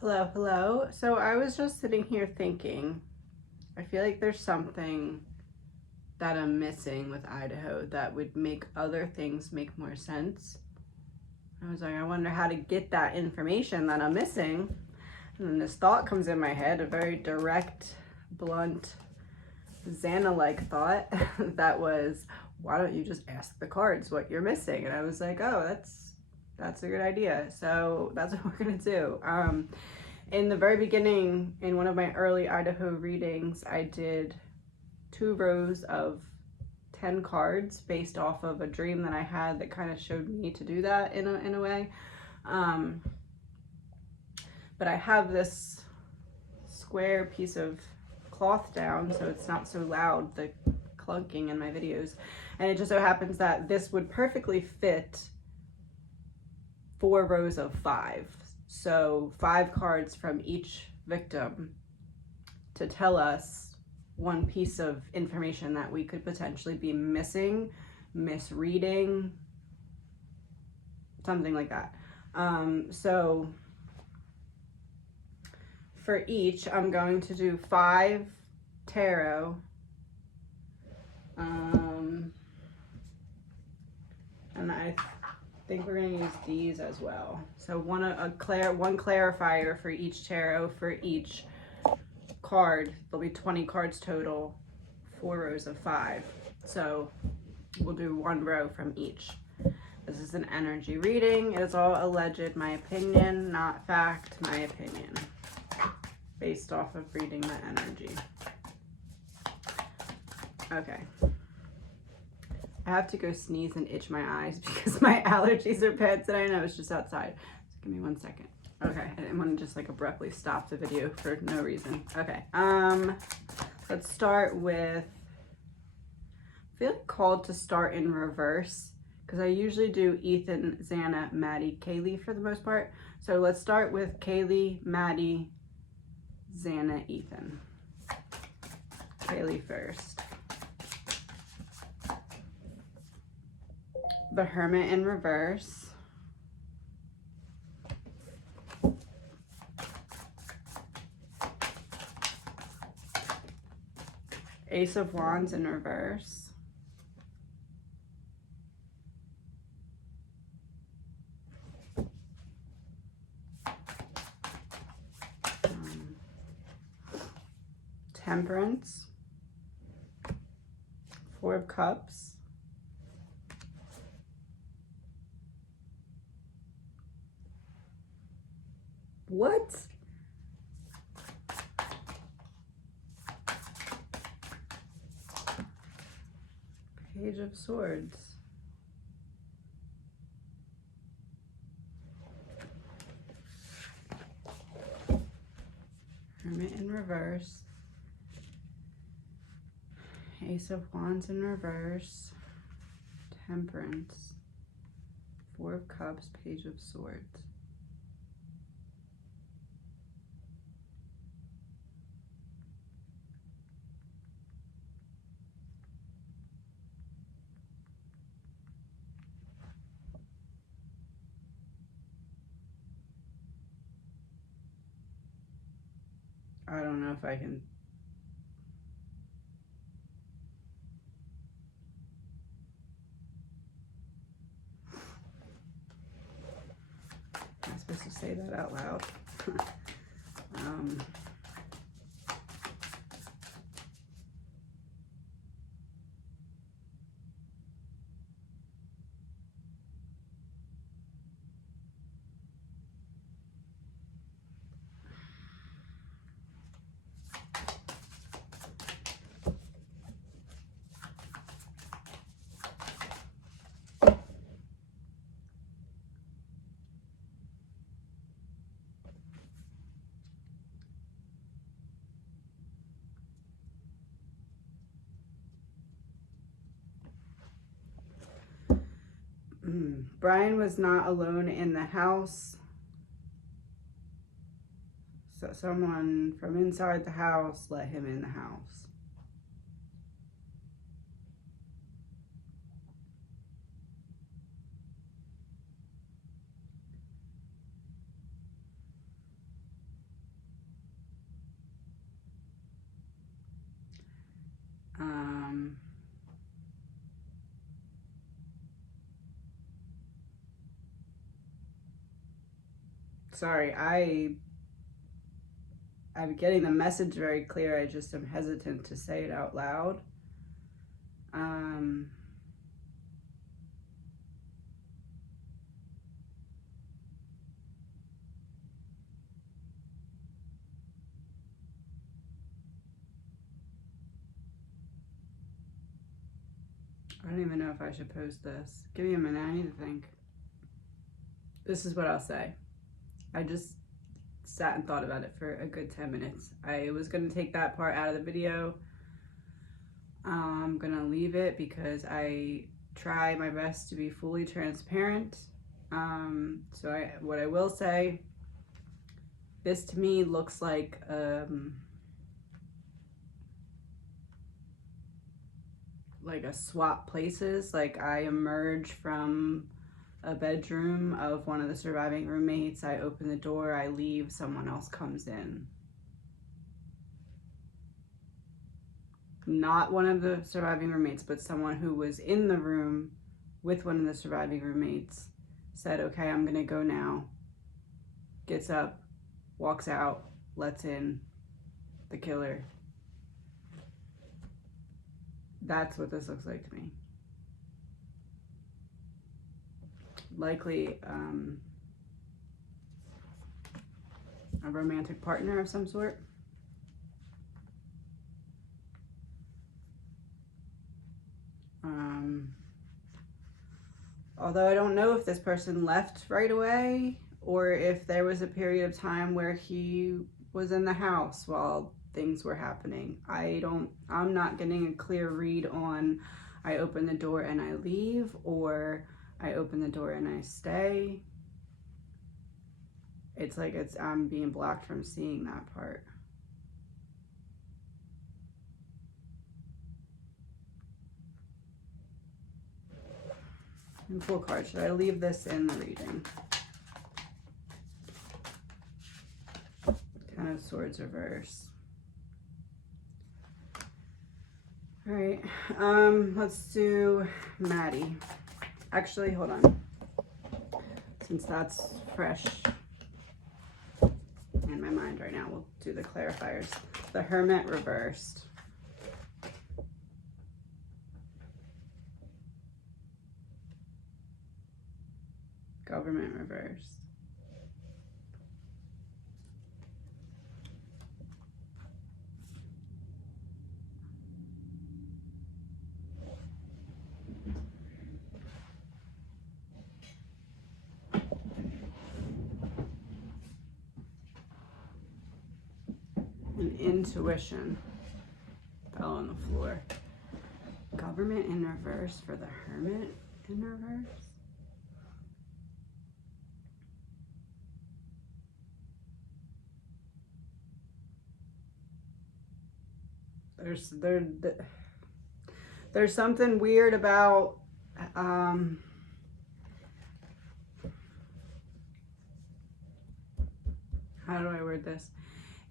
Hello, hello. So I was just sitting here thinking, I feel like there's something that I'm missing with Idaho that would make other things make more sense. I was like, I wonder how to get that information that I'm missing. And then this thought comes in my head, a very direct, blunt, Zanna-like thought that was, why don't you just ask the cards what you're missing? And I was like, oh, that's a good idea. So that's what we're gonna do. In the very beginning, in one of my early Idaho readings, I did 2 rows of 10 cards based off of a dream that I had that kind of showed me to do that in a way. But I have this square piece of cloth down so it's not so loud, the clunking in my videos. And it just so happens that this would perfectly fit 4 rows of 5. So 5 cards from each victim to tell us one piece of information that we could potentially be missing, misreading, something like that. So for each, I'm going to do 5 tarot. And I think we're going to use these as well. So one clarifier for each tarot for each card. There'll be 20 cards total, 4 rows of 5. So we'll do 1 row from each. This is an energy reading. It is all alleged, my opinion, not fact, my opinion, based off of reading the energy. Okay. I have to go sneeze and itch my eyes because my allergies are bad today. I know it's just outside. So give me 1 second. Okay, I didn't want to just like abruptly stop the video for no reason. Okay, let's start with, I feel called to start in reverse because I usually do Ethan, Zanna, Maddie, Kaylee for the most part. So let's start with Kaylee, Maddie, Zanna, Ethan. Kaylee first. The Hermit in reverse. Ace of Wands in reverse. Temperance. 4 of Cups. What? Page of Swords. Hermit in reverse. Ace of Wands in reverse. Temperance. 4 of Cups, Page of Swords. I don't know if I can. I'm supposed to say that out loud. Brian was not alone in the house. So someone from inside the house let him in the house. sorry, I'm getting the message very clear. I just am hesitant to say it out loud. I don't even know if I should post this. Give me a minute, I need to think. This is what I'll say. I just sat and thought about it for a good 10 minutes. I was gonna take that part out of the video. I'm gonna leave it because I try my best to be fully transparent. What I will say, this to me looks like a swap places. Like I emerge from a bedroom of one of the surviving roommates, I open the door, I leave, someone else comes in. Not one of the surviving roommates, but someone who was in the room with one of the surviving roommates said, okay, I'm gonna go now. Gets up, walks out, lets in the killer. That's what this looks like to me. Likely a romantic partner of some sort. Although I don't know if this person left right away or if there was a period of time where he was in the house while things were happening. I'm not getting a clear read on I open the door and I leave, or I open the door and I stay. It's like I'm being blocked from seeing that part. And full card, should I leave this in the reading? Ten of Swords reverse. All right, let's do Maddie. Actually, hold on. Since that's fresh in my mind right now, we'll do the clarifiers. The Hermit reversed. Government reversed. And intuition fell on the floor. Government in reverse for the Hermit in reverse. There's something weird about how do I word this?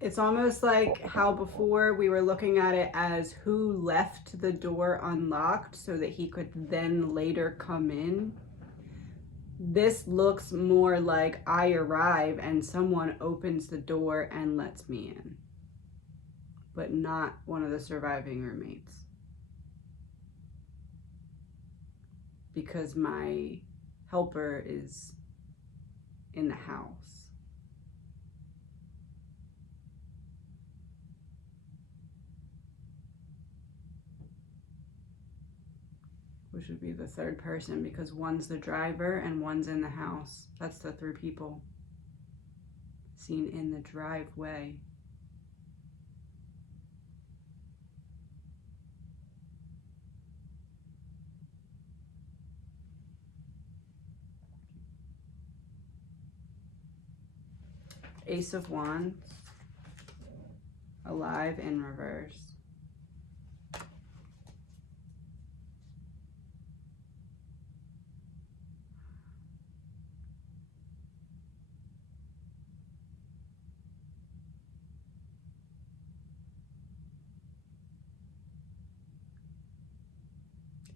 It's almost like how before we were looking at it as who left the door unlocked so that he could then later come in. This looks more like I arrive and someone opens the door and lets me in, but not one of the surviving roommates. Because my helper is in the house. Which would be the third person, because one's the driver and one's in the house. That's the 3 people seen in the driveway. Ace of Wands, alive in reverse.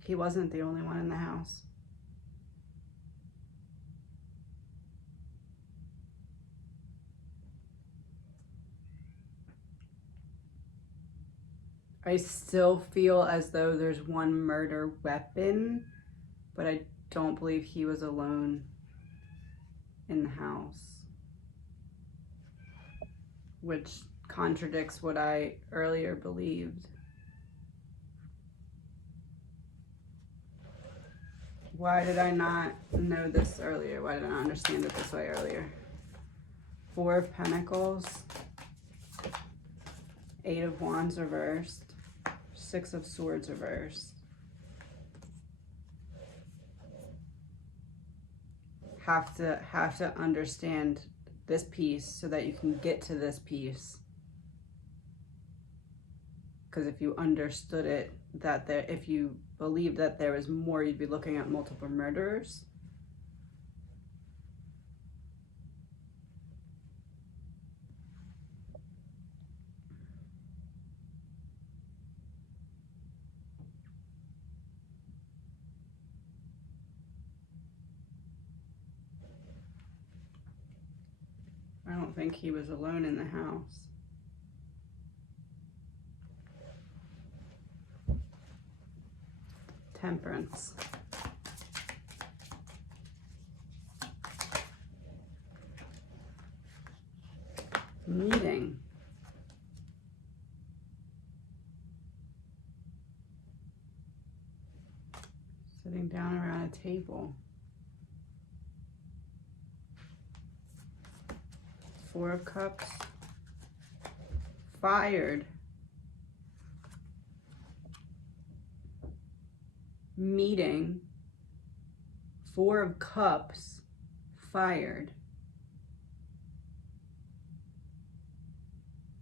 He wasn't the only one in the house. I still feel as though there's one murder weapon, but I don't believe he was alone in the house, which contradicts what I earlier believed. Why did I not know this earlier? Why did I not understand it this way earlier? Four of Pentacles, Eight of Wands reversed, Six of Swords reversed. Have to understand this piece so that you can get to this piece. Because if you understood it, if you believed that there was more, you'd be looking at multiple murderers. I don't think he was alone in the house. Temperance. Meeting. Sitting down around a table. Four of Cups. Fired. Meeting. Four of Cups. Fired.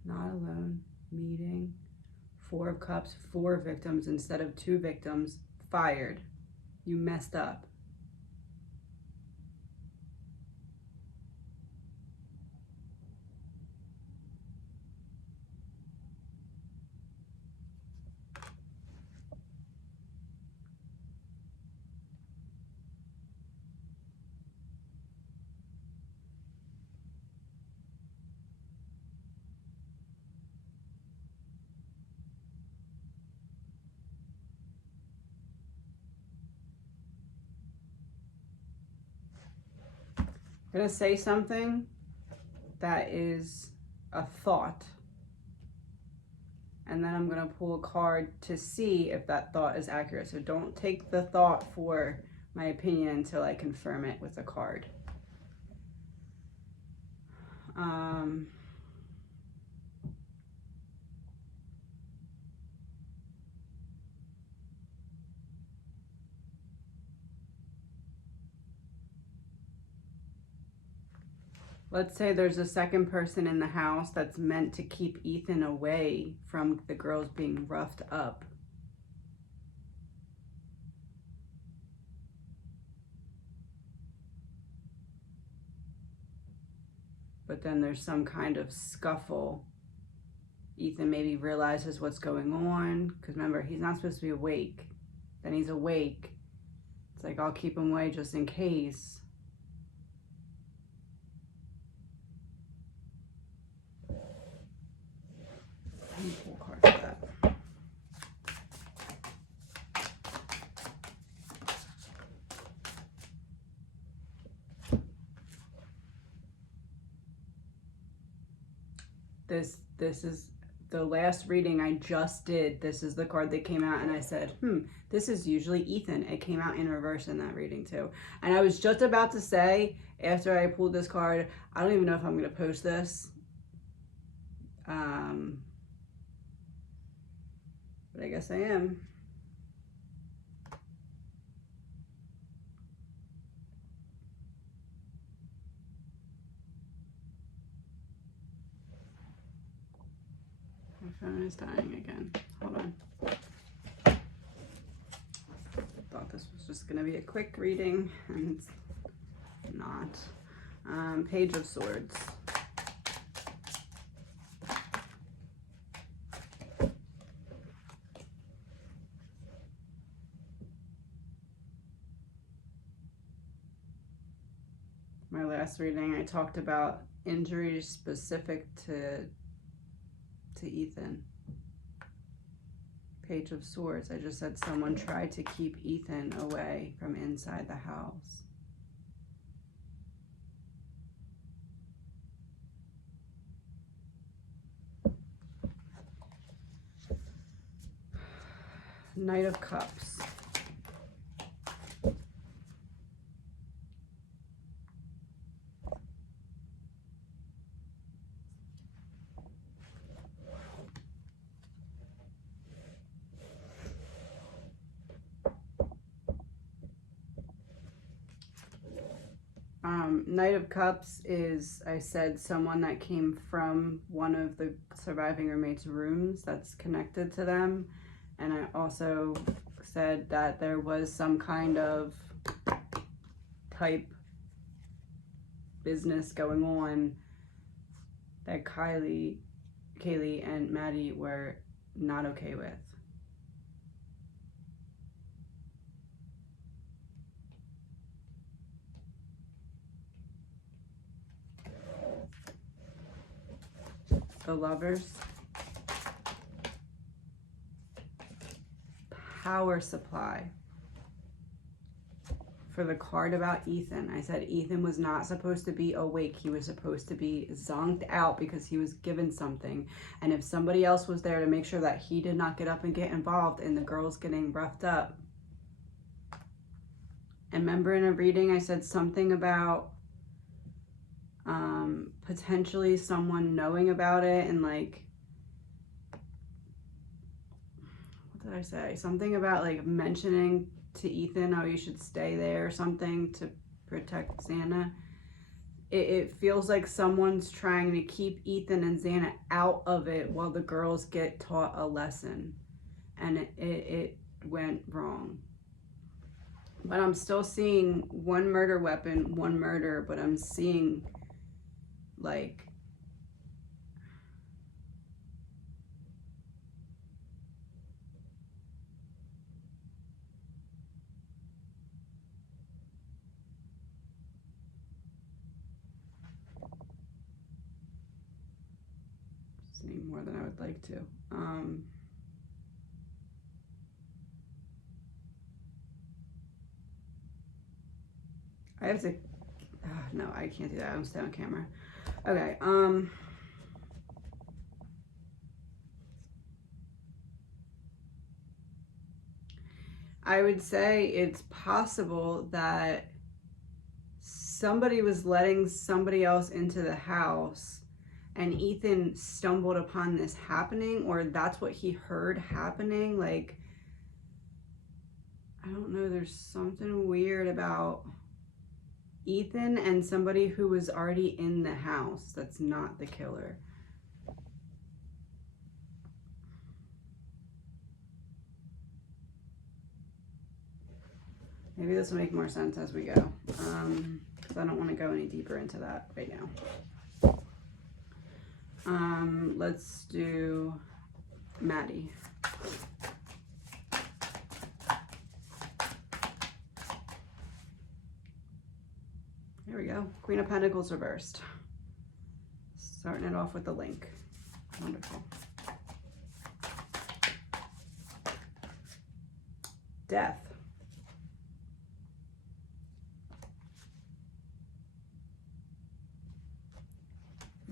Not alone. Meeting. Four of Cups. Four victims instead of two victims. Fired. You messed up. I'm going to say something that is a thought, and then I'm going to pull a card to see if that thought is accurate. So don't take the thought for my opinion until I confirm it with a card. Let's say there's a second person in the house that's meant to keep Ethan away from the girls being roughed up. But then there's some kind of scuffle. Ethan maybe realizes what's going on, because remember, he's not supposed to be awake. Then he's awake. It's like, I'll keep him away just in case. Pull a card for that. This is the last reading I just did. This is the card that came out, and I said, this is usually Ethan. It came out in reverse in that reading too. And I was just about to say, after I pulled this card, I don't even know if I'm going to post this. But I guess I am. My phone is dying again. Hold on. Thought this was just going to be a quick reading, and it's not. Page of Swords. My last reading, I talked about injuries specific to Ethan. Page of Swords. I just said someone tried to keep Ethan away from inside the house. Knight of Cups. Knight of Cups is, I said, someone that came from one of the surviving roommates' rooms that's connected to them. And I also said that there was some kind of type business going on that Kaylee and Maddie were not okay with. The Lovers. Power supply. For the card about Ethan, I said Ethan was not supposed to be awake. He was supposed to be zonked out because he was given something. And if somebody else was there to make sure that he did not get up and get involved in the girls getting roughed up. And remember in a reading, I said something about potentially someone knowing about it and like, what did I say? Something about like mentioning to Ethan, oh, you should stay there or something to protect Zanna. It feels like someone's trying to keep Ethan and Zanna out of it while the girls get taught a lesson. And it went wrong. But I'm still seeing one murder weapon, one murder, but I'm seeing like seeing more than I would like to. I have to, no, I can't do that. I don't stay on camera. Okay, I would say it's possible that somebody was letting somebody else into the house and Ethan stumbled upon this happening, or that's what he heard happening. Like, I don't know, there's something weird about Ethan and somebody who was already in the house that's not the killer. Maybe this will make more sense as we go, because I don't want to go any deeper into that right now. Let's do Maddie. There we go. Queen of Pentacles reversed. Starting it off with the link. Wonderful. Death.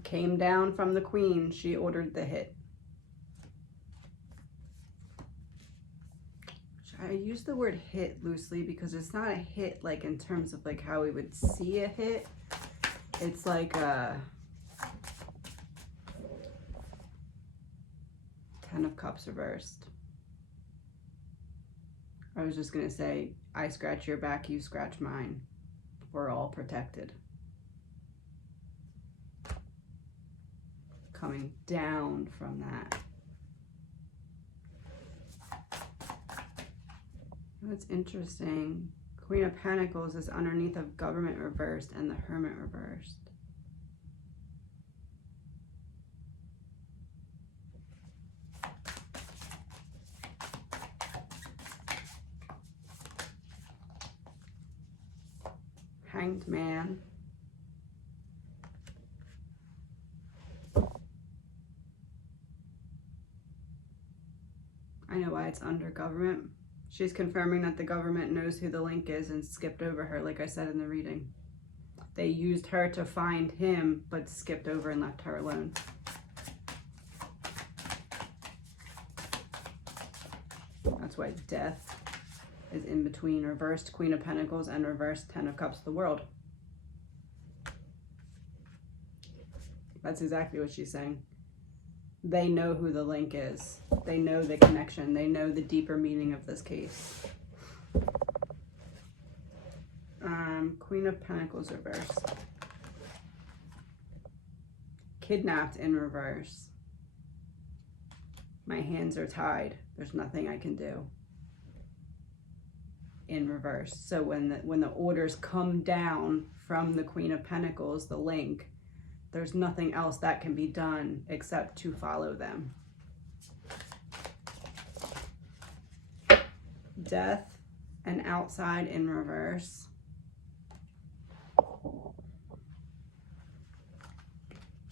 Came down from the Queen. She ordered the hit. I use the word hit loosely because it's not a hit like in terms of like how we would see a hit. It's like a 10 of Cups reversed. I was just going to say, I scratch your back, you scratch mine. We're all protected. Coming down from that. What's interesting, Queen of Pentacles is underneath of Government reversed and the Hermit reversed. Hanged Man. I know why I it's under government. She's confirming that the government knows who the link is and skipped over her, like I said in the reading. They used her to find him, but skipped over and left her alone. That's why death is in between reversed Queen of Pentacles and reversed Ten of Cups of the World. That's exactly what she's saying. They know who the link is. They know the connection. They know the deeper meaning of this case. Queen of Pentacles reverse. Kidnapped in reverse. My hands are tied. There's nothing I can do. In reverse. So when the orders come down from the Queen of Pentacles, the link, there's nothing else that can be done except to follow them. Death and outside in reverse.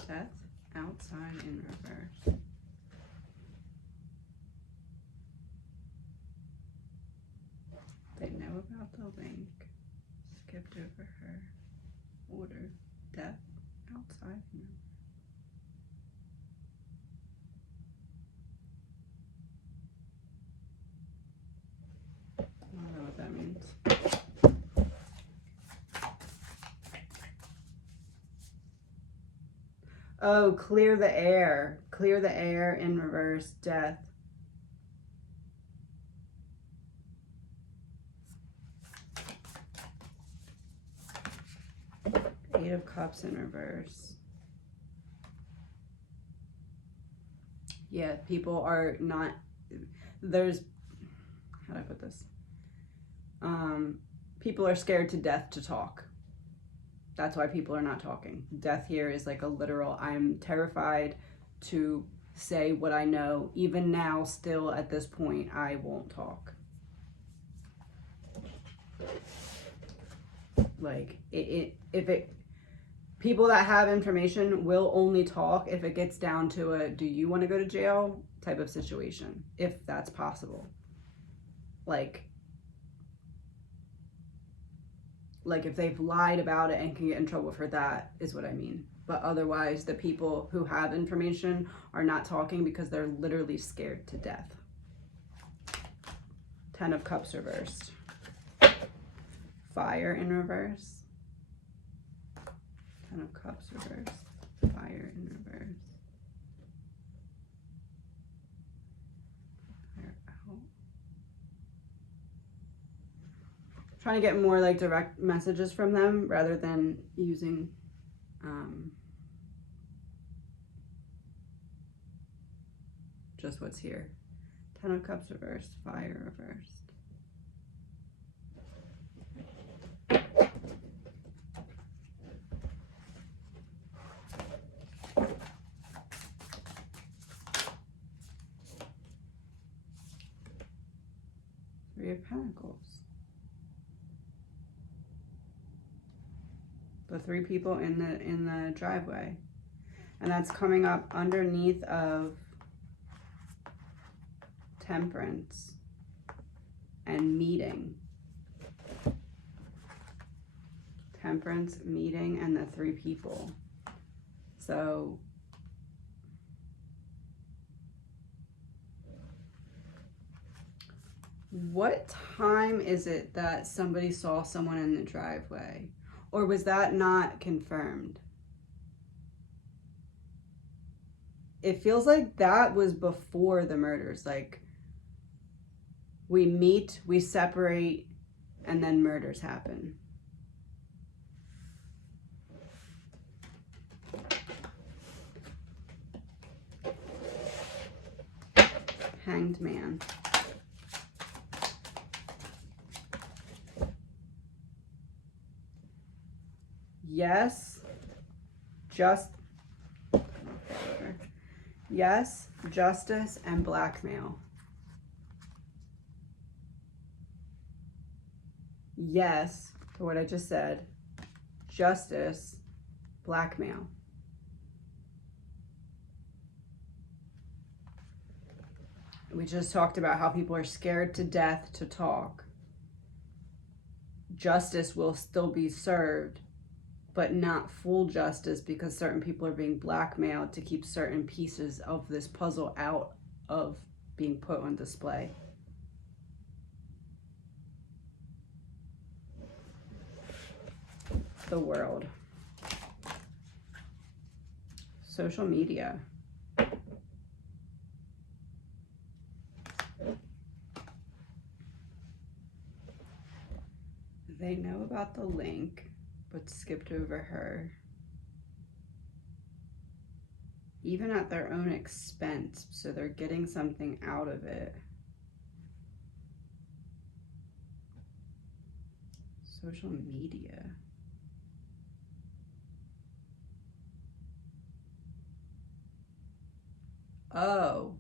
Death outside in reverse. They know about the link. Skipped over her. Order. Death outside in reverse. I don't know what that means. Oh, clear the air. Clear the air in reverse. Death. Eight of Cups in reverse. Yeah, people are not, there's, how do I put this? People are scared to death to talk. That's why people are not talking. Death here is like a literal, I'm terrified to say what I know. Even now, still at this point, I won't talk. Like, people that have information will only talk if it gets down to a, do you want to go to jail type of situation, if that's possible. Like if they've lied about it and can get in trouble for that is what I mean. But otherwise, the people who have information are not talking because they're literally scared to death. Ten of Cups reversed. Fire in reverse. Ten of Cups reversed. Fire in reverse. Fire out. Trying to get more like direct messages from them rather than using just what's here. Ten of Cups reversed. Fire reversed. Three of Pentacles. The three people in the driveway. And that's coming up underneath of Temperance and meeting. Temperance, meeting, and the three people. So what time is it that somebody saw someone in the driveway? Or was that not confirmed? It feels like that was before the murders. Like, we meet, we separate, and then murders happen. Hanged Man. Yes, yes, justice and blackmail. Yes, to what I just said, justice, blackmail. We just talked about how people are scared to death to talk. Justice will still be served, but not full justice, because certain people are being blackmailed to keep certain pieces of this puzzle out of being put on display. The world. Social media. They know about the link, but skipped over her. Even at their own expense, so they're getting something out of it. Social media. Oh.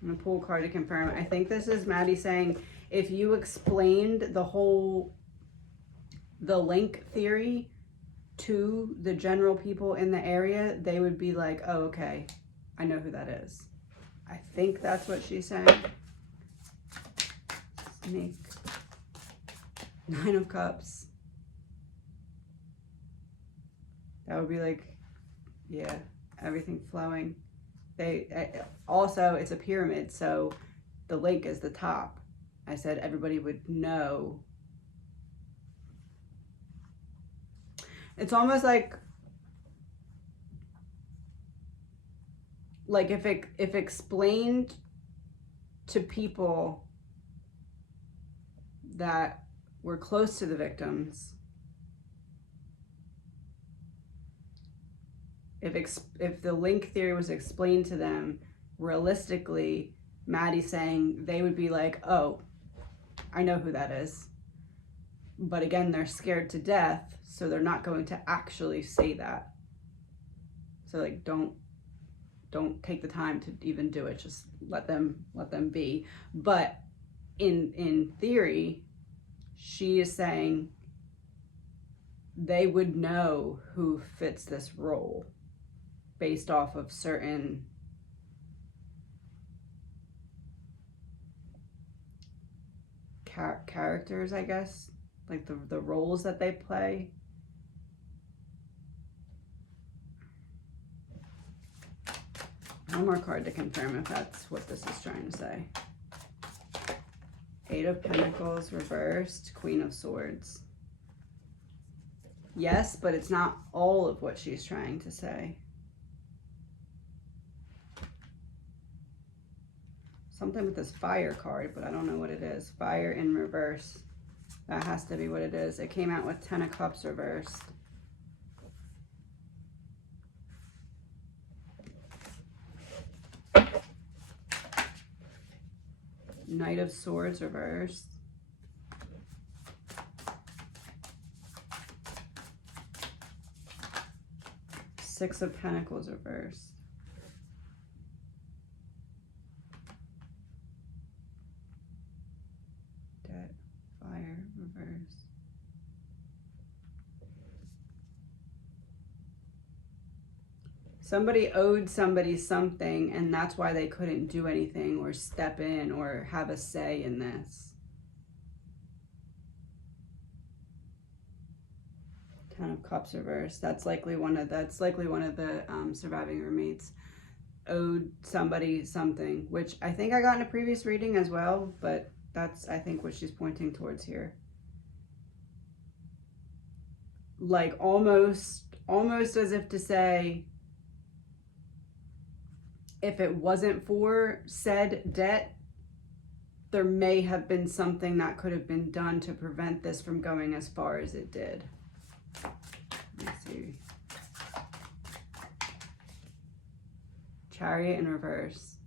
I'm gonna pull a card to confirm. I think this is Maddie saying, if you explained the link theory to the general people in the area, they would be like, oh, okay, I know who that is. I think that's what she's saying. Snake. 9 of Cups. That would be like, yeah, everything flowing. Also, it's a pyramid, so the link is the top. I said everybody would know. It's almost like if explained to people that were close to the victims, if the link theory was explained to them realistically, Maddie's saying they would be like, oh, I know who that is. But again, they're scared to death, so they're not going to actually say that. So like, don't take the time to even do it. Just let them be. But in theory, she is saying they would know who fits this role based off of certain characters, I guess, like the roles that they play. One more card to confirm if that's what this is trying to say. 8 of Pentacles reversed, Queen of Swords. Yes, but it's not all of what she's trying to say. Something with this fire card, but I don't know what it is. Fire in reverse. That has to be what it is. It came out with 10 of Cups reversed. Knight of Swords reversed. Six of Pentacles reversed. Debt, fire, reverse. Somebody owed somebody something, and that's why they couldn't do anything or step in or have a say in this. 10 of Cups reversed. That's likely one of the surviving roommates owed somebody something, which I think I got in a previous reading as well, but that's, I think, what she's pointing towards here. Like almost as if to say, if it wasn't for said debt, there may have been something that could have been done to prevent this from going as far as it did. Let's see. Chariot in reverse.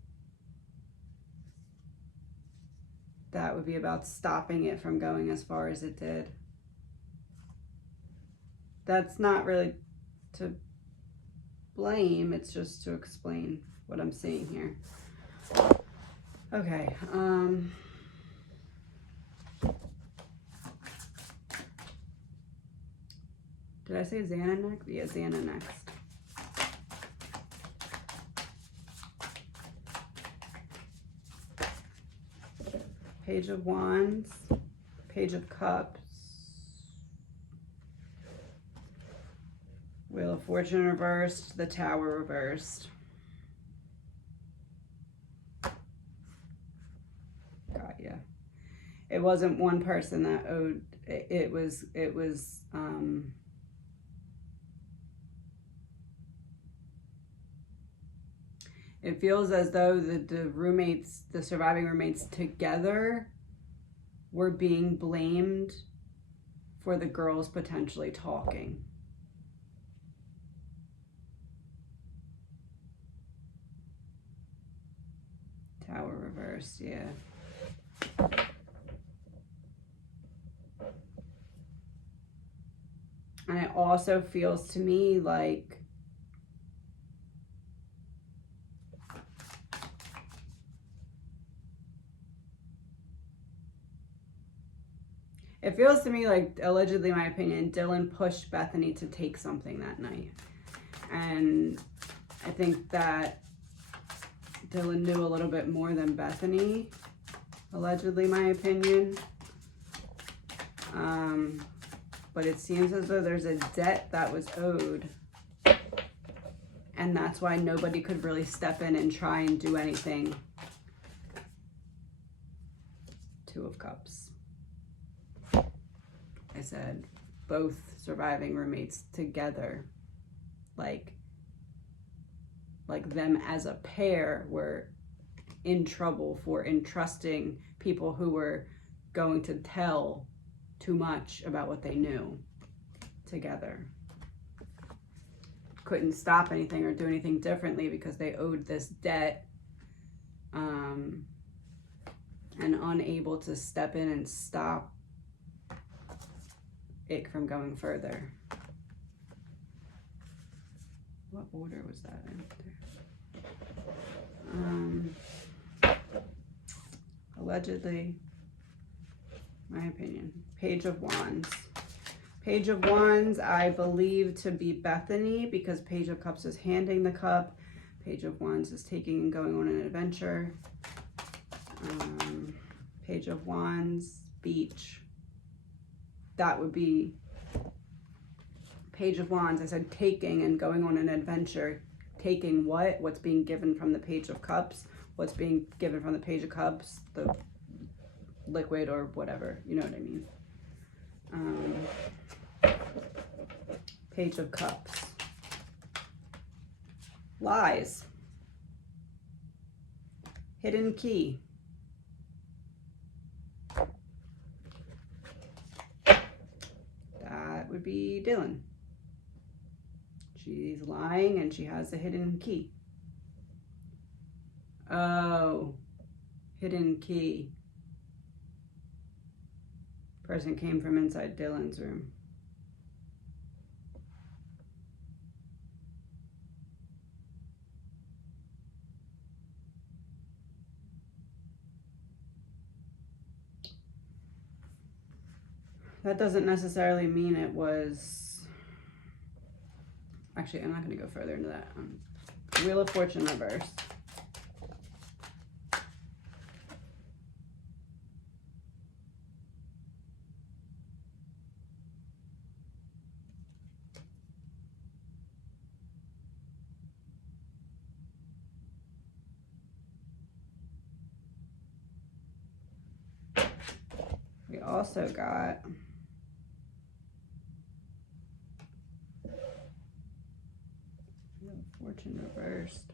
That would be about stopping it from going as far as it did. That's not really to blame, it's just to explain what I'm seeing here. Okay, Did I say Zanna next? Yeah, Zanna next. Page of Wands, Page of Cups, Wheel of Fortune reversed, the Tower reversed. Got ya. It wasn't one person that owed, it was it feels as though the roommates, the surviving roommates together were being blamed for the girls potentially talking. Tower reversed, yeah. And it also feels to me like allegedly, my opinion, Dylan pushed Bethany to take something that night. And I think that Dylan knew a little bit more than Bethany, allegedly, my opinion. But it seems as though there's a debt that was owed. And that's why nobody could really step in and try and do anything. Two of Cups. I said both surviving roommates together, like them as a pair were in trouble for entrusting people who were going to tell too much about what they knew together. Couldn't stop anything or do anything differently because they owed this debt, and unable to step in and stop it from going further. What order was that in? Allegedly, my opinion. Page of Wands. Page of Wands, I believe to be Bethany, because Page of Cups is handing the cup. Page of Wands is taking and going on an adventure. Page of Wands, beach. That would be Page of Wands. I said taking and going on an adventure. Taking what? What's being given from the Page of Cups? What's being given from the Page of Cups? The liquid or whatever. You know what I mean? Page of Cups. Lies. Hidden key. That would be Dylan. She's lying and she has a hidden key. Oh, hidden key. Person came from inside Dylan's room. That doesn't necessarily mean it was... Actually, I'm not going to go further into that. Wheel of Fortune reversed. We also got Fortune reversed.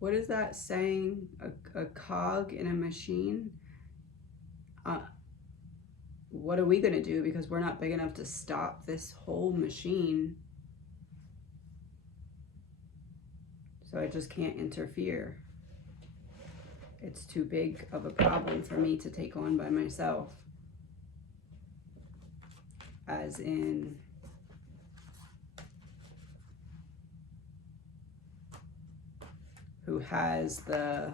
What is that saying? A cog in a machine? What are we going to do? Because we're not big enough to stop this whole machine. So I just can't interfere. It's too big of a problem for me to take on by myself. As in... who has the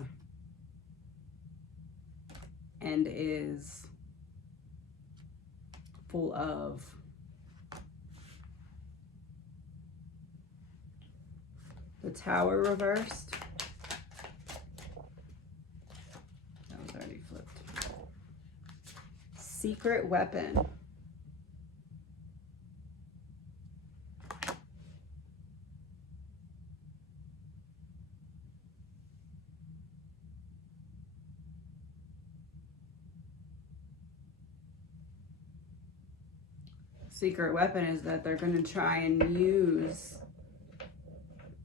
and is full of. The Tower reversed. That was already flipped. Secret Weapon. Secret weapon is that they're going to try and use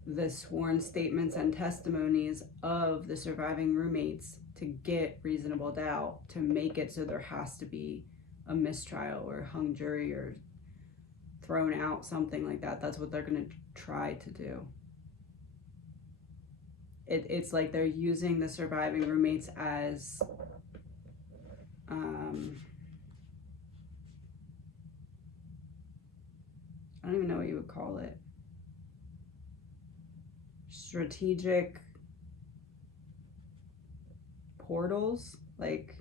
the sworn statements and testimonies of the surviving roommates to get reasonable doubt, to make it so there has to be a mistrial or hung jury or thrown out, something like that. That's what they're going to try to do. It's like they're using the surviving roommates as I don't even know what you would call it. Strategic portals. Like,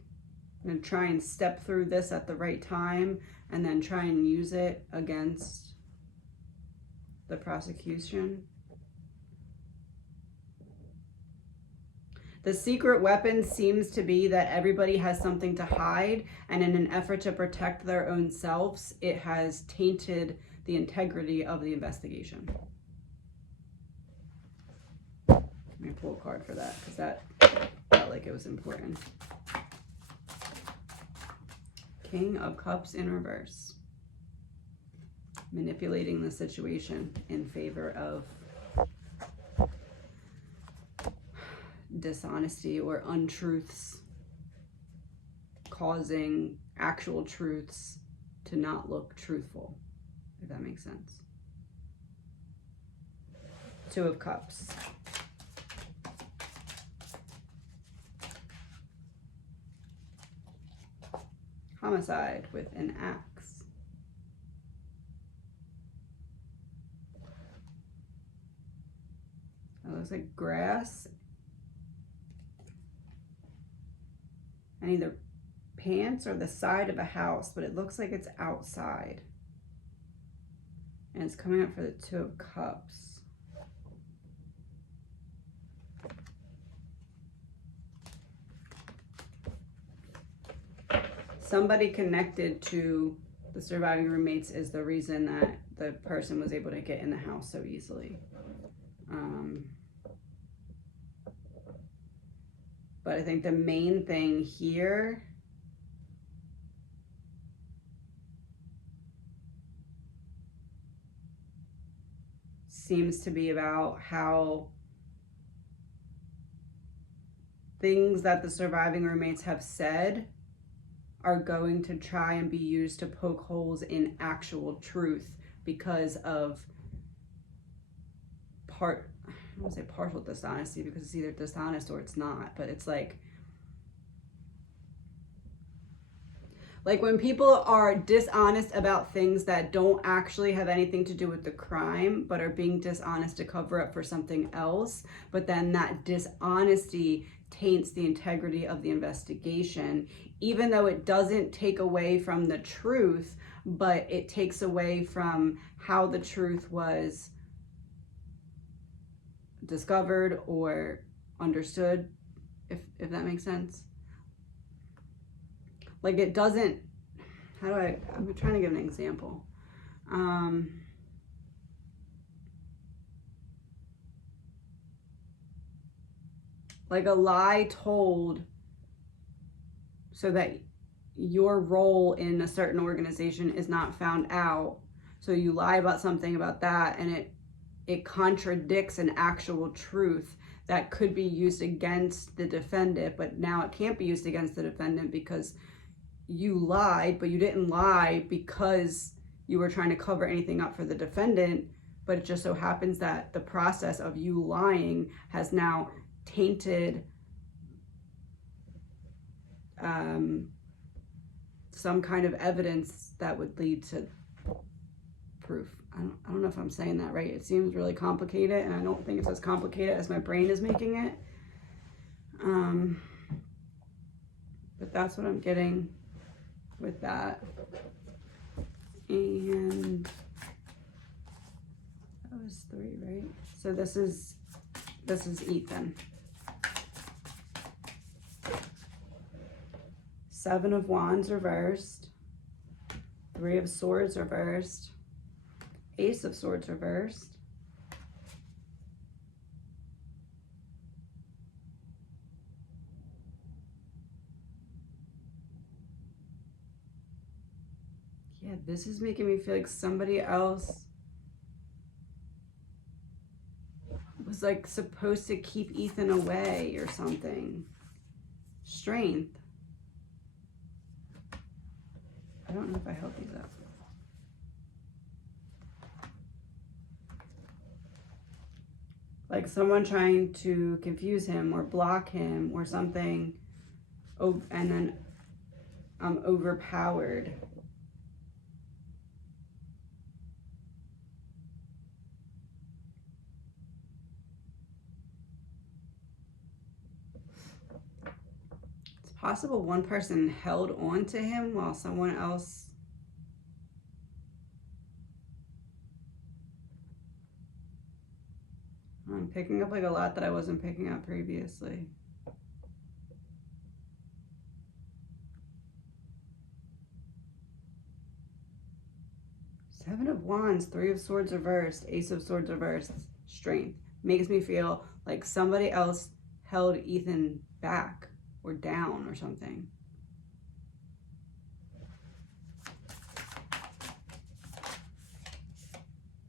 I'm going to try and step through this at the right time and then try and use it against the prosecution. The secret weapon seems to be that everybody has something to hide, and in an effort to protect their own selves, it has tainted the integrity of the investigation. Let me pull a card for that, because that felt like it was important. King of Cups in reverse. Manipulating the situation in favor of dishonesty or untruths, causing actual truths to not look truthful, if that makes sense. Two of Cups. Homicide with an axe. It looks like grass and either pants or the side of a house, but it looks like it's outside. And it's coming up for the Two of Cups. Somebody connected to the surviving roommates is the reason that the person was able to get in the house so easily. But I think the main thing here seems to be about how things that the surviving roommates have said are going to try and be used to poke holes in actual truth because of I don't want to say partial dishonesty, because it's either dishonest or it's not, but it's like when people are dishonest about things that don't actually have anything to do with the crime, but are being dishonest to cover up for something else, but then that dishonesty taints the integrity of the investigation, even though it doesn't take away from the truth, but it takes away from how the truth was discovered or understood, if that makes sense. Like, it doesn't, I'm trying to give an example. Like a lie told so that your role in a certain organization is not found out. So you lie about something about that, and it contradicts an actual truth that could be used against the defendant, but now it can't be used against the defendant because you lied, but you didn't lie because you were trying to cover anything up for the defendant, but it just so happens that the process of you lying has now tainted some kind of evidence that would lead to proof. I don't know if I'm saying that right. It seems really complicated, and I don't think it's as complicated as my brain is making it. But that's what I'm getting with that. And that was 3, right? So this is Ethan. 7 of Wands reversed. 3 of Swords reversed. Ace of Swords reversed. Yeah, this is making me feel like somebody else was like supposed to keep Ethan away or something. Strength. I don't know if I held these up. Like someone trying to confuse him or block him or something. Oh, and then I'm overpowered. It's possible one person held on to him while someone else. I'm picking up like a lot that I wasn't picking up previously. Seven of Wands, 3 of Swords reversed, Ace of Swords reversed, Strength. Makes me feel like somebody else held Ethan back or down or something.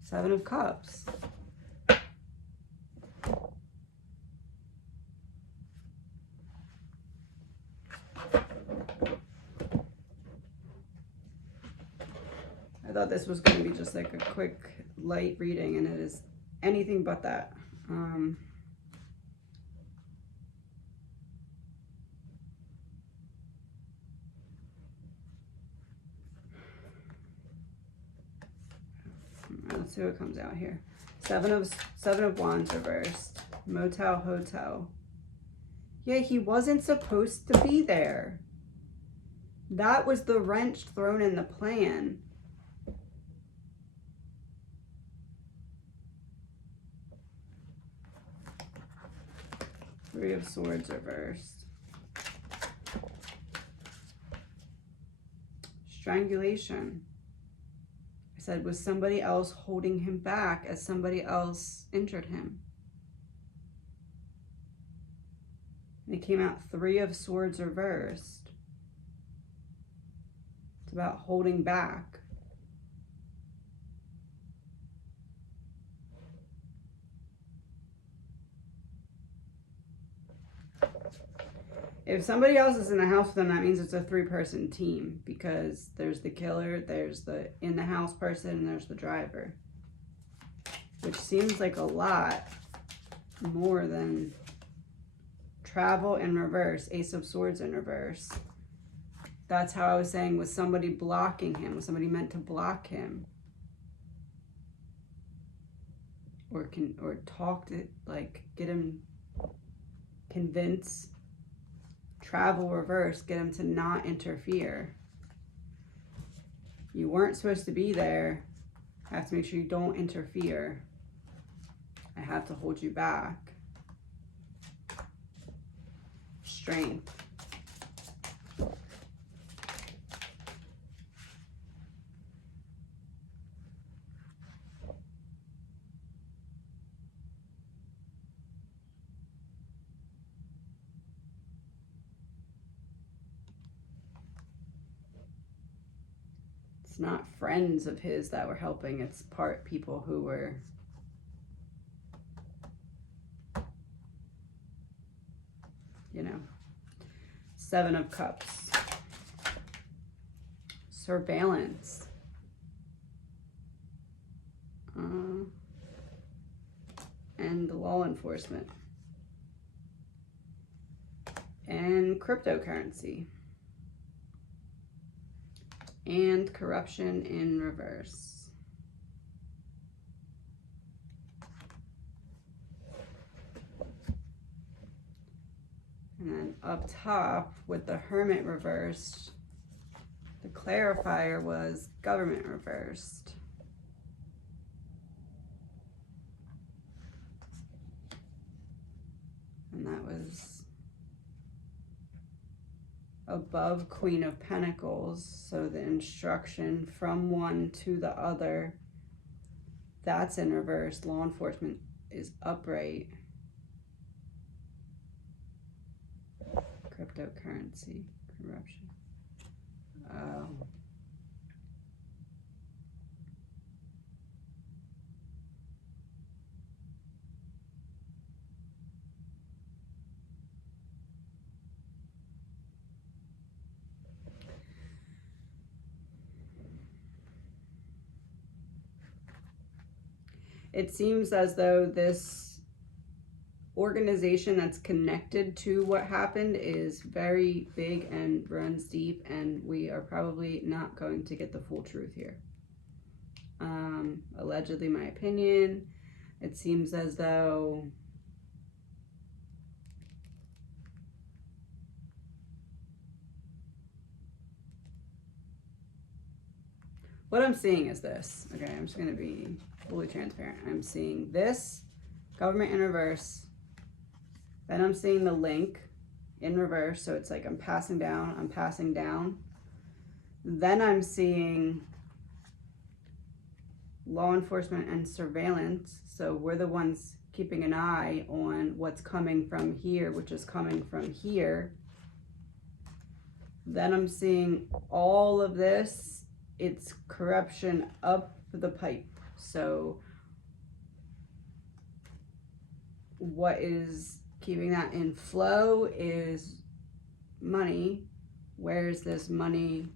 Seven of Cups. I thought this was going to be just like a quick, light reading, and it is anything but that. Let's see what comes out here. Seven of Wands reversed. Motel, hotel. Yeah, he wasn't supposed to be there. That was the wrench thrown in the plan. Three of Swords reversed. Strangulation. I said, was somebody else holding him back as somebody else injured him? And it came out 3 of Swords reversed. It's about holding back. If somebody else is in the house with them, that means it's a 3-person team, because there's the killer, there's the in the house person, and there's the driver. Which seems like a lot more than travel in reverse, Ace of Swords in reverse. That's how I was saying, was somebody blocking him? Was somebody meant to block him? Or talk to, like, get him, convince. Travel reverse, get him to not interfere. You weren't supposed to be there. I have to make sure you don't interfere. I have to hold you back. Strength. It's not friends of his that were helping. It's people who were, you know. 7 of Cups. Surveillance. And law enforcement. And cryptocurrency. And corruption in reverse. And then up top with the Hermit reversed, The clarifier was government reversed. And that was above Queen of Pentacles. So the instruction from one to the other, that's in reverse. Law enforcement is upright. Cryptocurrency, corruption. Oh. It seems as though this organization that's connected to what happened is very big and runs deep, and we are probably not going to get the full truth here. Allegedly, my opinion, it seems as though what I'm seeing is this. Okay, I'm just going to be fully transparent. I'm seeing this, government in reverse. Then I'm seeing the link in reverse. So it's like I'm passing down, I'm passing down. Then I'm seeing law enforcement and surveillance. So we're the ones keeping an eye on what's coming from here, which is coming from here. Then I'm seeing all of this. It's corruption up the pipe. So what is keeping that in flow is money. Where's this money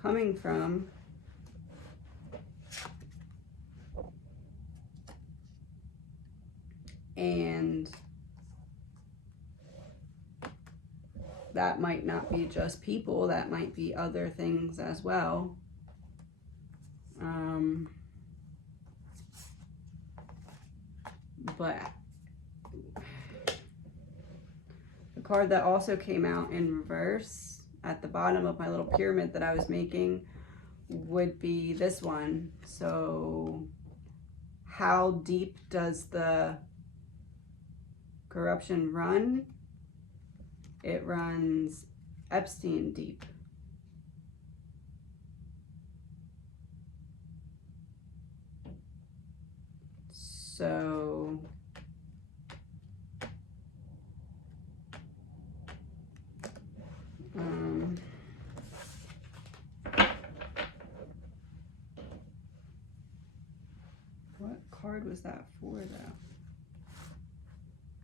coming from? And that might not be just people, that might be other things as well. But the card that also came out in reverse at the bottom of my little pyramid that I was making would be this one. So how deep does the corruption run? It runs Epstein deep. So what card was that for though?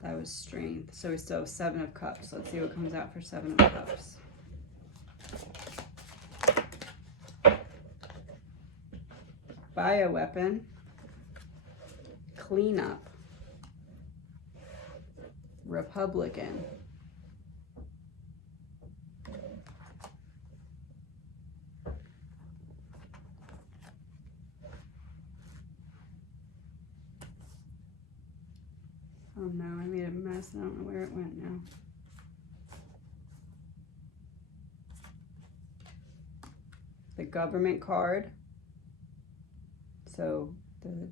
That was strength. So we still have 7 of Cups. Let's see what comes out for 7 of Cups. Bioweapon. Cleanup. Republican. Oh no, I made a mess. I don't know where it went now. The government card. So the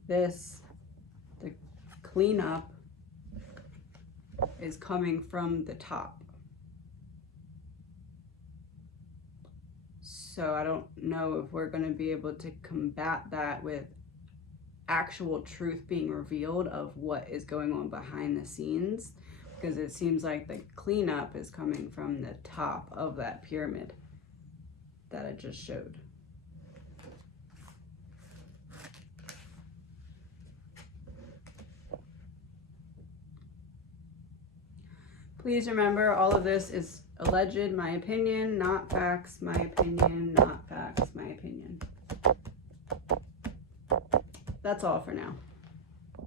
cleanup is coming from the top. So I don't know if we're going to be able to combat that with actual truth being revealed of what is going on behind the scenes, because it seems like the cleanup is coming from the top of that pyramid that I just showed. Please remember, all of this is alleged, my opinion, not facts, my opinion, not facts, my opinion. That's all for now.